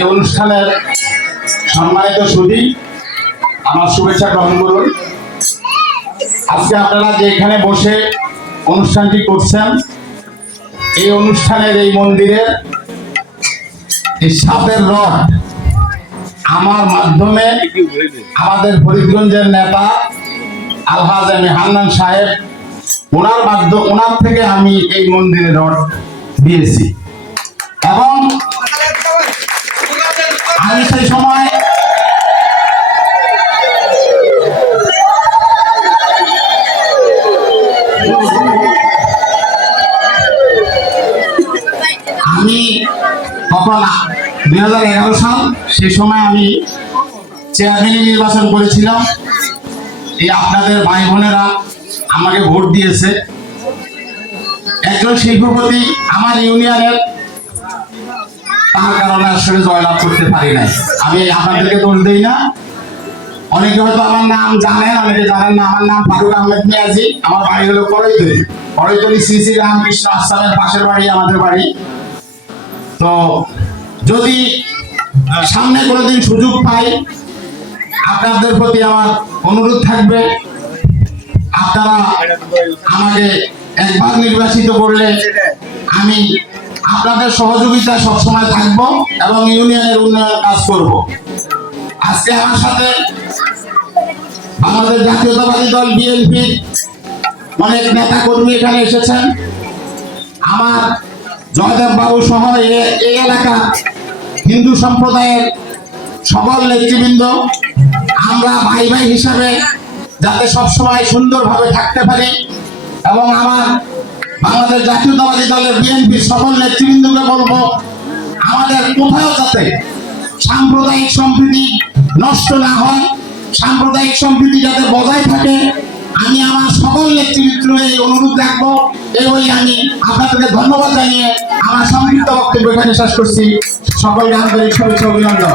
এই অনুষ্ঠানের সম্মানিত সুধী, আমার শুভেচ্ছা গ্রহণ করুন। আজকে আপনারা যে এখানে বসে অনুষ্ঠানটি করছেন, এই অনুষ্ঠানের এই মন্দিরের এই সাপের রড আমার মাধ্যমে আমাদের ফরিদগঞ্জের নেতা আলহাজ হান্নান সাহেব, ওনার থেকে আমি এই মন্দিরের রড দিয়েছি। এবং আমি সেই সময় তখন 2011 সাল, সেই সময় আমি চেয়ারম্যান নির্বাচন করেছিলাম। এই আপনাদের ভাই বোনেরা আমাকে ভোট দিয়েছে। একজন শিল্পপতি আমার ইউনিয়নের, তার কারণে আসলে জয়লাভ করতে পারি নাই। আমি আপনাদেরকে দোষ দিই না। অনেকে হয়তো আমার নাম জানেন, অনেকে জানেন না। আমার নাম ফারুক আহমেদ মিয়াজি। আমার বাড়ি হলো করইতলি শ্রী রামকৃষ্ণ আশ্রমের পাশের বাড়ি আমাদের বাড়ি। তো যদি সামনে কোনোদিন সুযোগ পাই, আপনাদের প্রতি আমার অনুরোধ থাকবে, আপনারা আমাকে একবার নির্বাচিত করলে আমি আপনাদের সহযোগিতা সবসময় থাকবো এবং ইউনিয়নের উন্নয়ন কাজ করব। আজকে আমার সাথে বাংলাদেশ জাতীয়তাবাদী দল বিএনপি অনেক নেতা কর্মী এখানে এসেছেন। আমার জয়দেব বাবু সহ এই এলাকা হিন্দু সম্প্রদায়ের সকল নেতৃবৃন্দ, আমরা ভাই ভাই হিসাবে যাতে সবসময় সুন্দরভাবে থাকতে পারি এবং আমার বাংলাদেশ জাতীয়তাবাদী দলের বিএনপির সকল নেতৃবৃন্দকে বলবো, আমাদের কোথাও যাতে সাম্প্রদায়িক সম্প্রীতি নষ্ট না হয়, সাম্প্রদায়িক সম্প্রীতি যাতে বজায় থাকে, আমি আমার সকল নেতৃবৃন্দের এই অনুরোধ রাখবো। এই বলে আমি আপনাদেরকে ধন্যবাদ জানিয়ে আমার সংক্ষিপ্ত বক্তব্য এখানে শেষ করছি। সকলকে আন্তরিক শুভেচ্ছা অভিনন্দন।